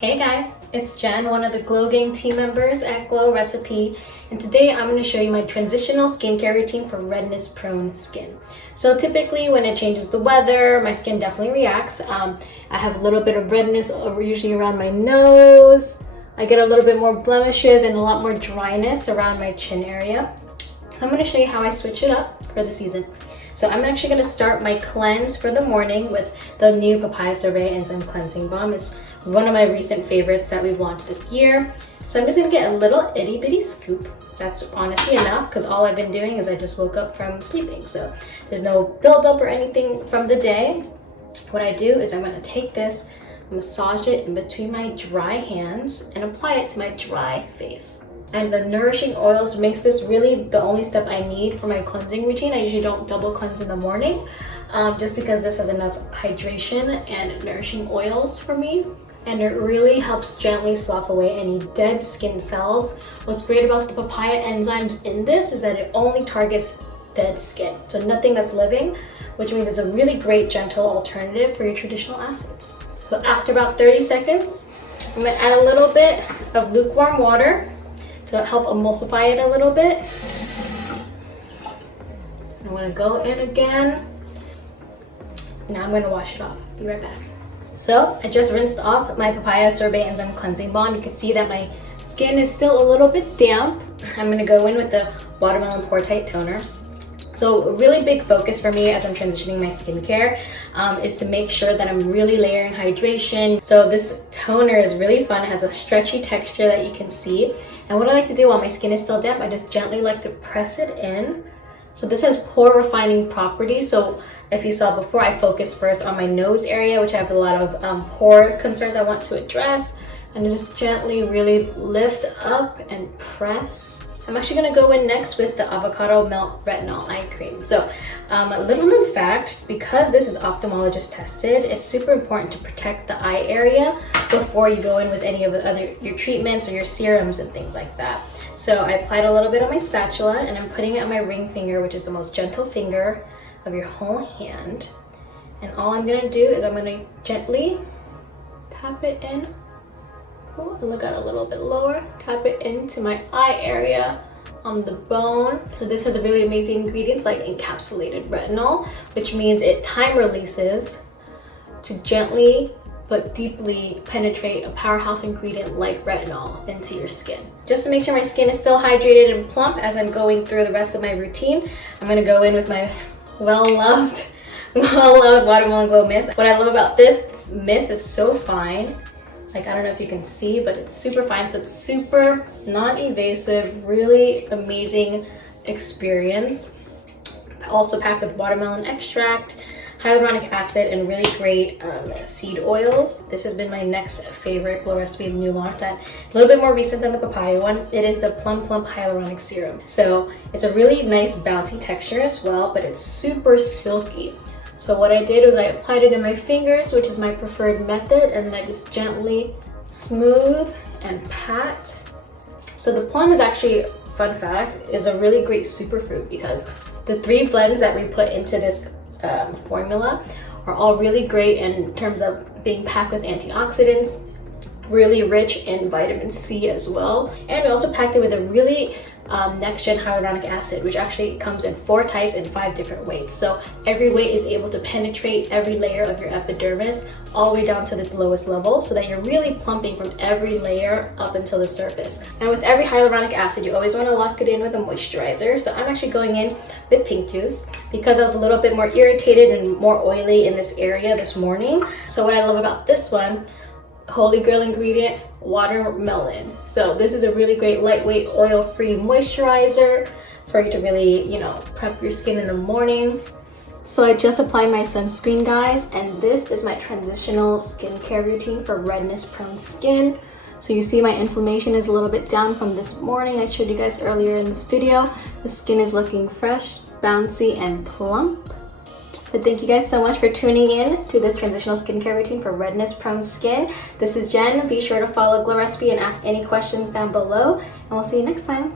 Hey guys, it's Jen, one of the Glow Gang team members at Glow Recipe, and today I'm going to show you my transitional skincare routine for redness-prone skin. So typically when it changes the weather, my skin definitely reacts. I have a little bit of redness usually around my nose. I get a little bit more blemishes and a lot more dryness around my chin area. So I'm going to show you how I switch it up for the season. So I'm actually going to start my cleanse for the morning with the new Papaya Sorbet Enzyme Cleansing Balm. It's one of my recent favorites that we've launched this year. So I'm just going to get a little itty bitty scoop. That's honestly enough because all I've been doing is I just woke up from sleeping. So there's no buildup or anything from the day. What I do is I'm going to take this, massage it in between my dry hands and apply it to my dry face. And the nourishing oils makes this really the only step I need for my cleansing routine. I usually don't double cleanse in the morning just because this has enough hydration and nourishing oils for me. And it really helps gently slough away any dead skin cells. What's great about the papaya enzymes in this is that it only targets dead skin, so nothing that's living, which means it's a really great gentle alternative for your traditional acids. So after about 30 seconds, I'm gonna add a little bit of lukewarm water to help emulsify it a little bit. I'm gonna go in again. Now I'm gonna wash it off. Be right back. So I just rinsed off my Papaya Sorbet Enzyme Cleansing Balm. You can see that my skin is still a little bit damp. I'm gonna go in with the Watermelon Pore Tight Toner. So a really big focus for me as I'm transitioning my skincare is to make sure that I'm really layering hydration. So this toner is really fun. It has a stretchy texture that you can see. And what I like to do while my skin is still damp, I just gently like to press it in. So this has pore refining properties. So if you saw before, I focused first on my nose area, which I have a lot of pore concerns I want to address. And just gently really lift up and press. I'm actually gonna go in next with the Avocado Melt Retinol Eye Cream. So a little known fact, because this is ophthalmologist tested, it's super important to protect the eye area before you go in with any of the your treatments or your serums and things like that. So I applied a little bit on my spatula and I'm putting it on my ring finger, which is the most gentle finger of your whole hand. And all I'm gonna do is I'm gonna gently tap it in. Oh, look at a little bit lower. Tap it into my eye area on the bone. So this has a really amazing ingredients like encapsulated retinol, which means it time releases to gently but deeply penetrate a powerhouse ingredient like retinol into your skin. Just to make sure my skin is still hydrated and plump as I'm going through the rest of my routine, I'm gonna go in with my well-loved Watermelon Glow Mist. What I love about this mist is so fine. Like, I don't know if you can see, but it's super fine. So it's super non-invasive, really amazing experience. Also packed with watermelon extract, hyaluronic acid, and really great seed oils. This has been my next favorite Glow Recipe new launch. That a little bit more recent than the papaya one. It is the Plum Hyaluronic Serum. So it's a really nice bouncy texture as well, but it's super silky. So what I did was I applied it in my fingers, which is my preferred method, and then I just gently smooth and pat. So the plum is actually, fun fact, is a really great superfood because the 3 blends that we put into this formula are all really great in terms of being packed with antioxidants, really rich in vitamin C as well. And we also packed it with a really next-gen hyaluronic acid, which actually comes in 4 types and 5 different weights. So every weight is able to penetrate every layer of your epidermis all the way down to this lowest level so that you're really plumping from every layer up until the surface. And with every hyaluronic acid, you always want to lock it in with a moisturizer. So I'm actually going in with pink juice because I was a little bit more irritated and more oily in this area this morning. So what I love about this one, holy grail ingredient, watermelon. So this is a really great lightweight oil-free moisturizer for you to really, prep your skin in the morning. So I just applied my sunscreen, guys, and this is my transitional skincare routine for redness-prone skin. So you see my inflammation is a little bit down from this morning. I showed you guys earlier in this video. The skin is looking fresh, bouncy, and plump. But thank you guys so much for tuning in to this transitional skincare routine for redness-prone skin. This is Jen. Be sure to follow Glow Recipe and ask any questions down below, and we'll see you next time.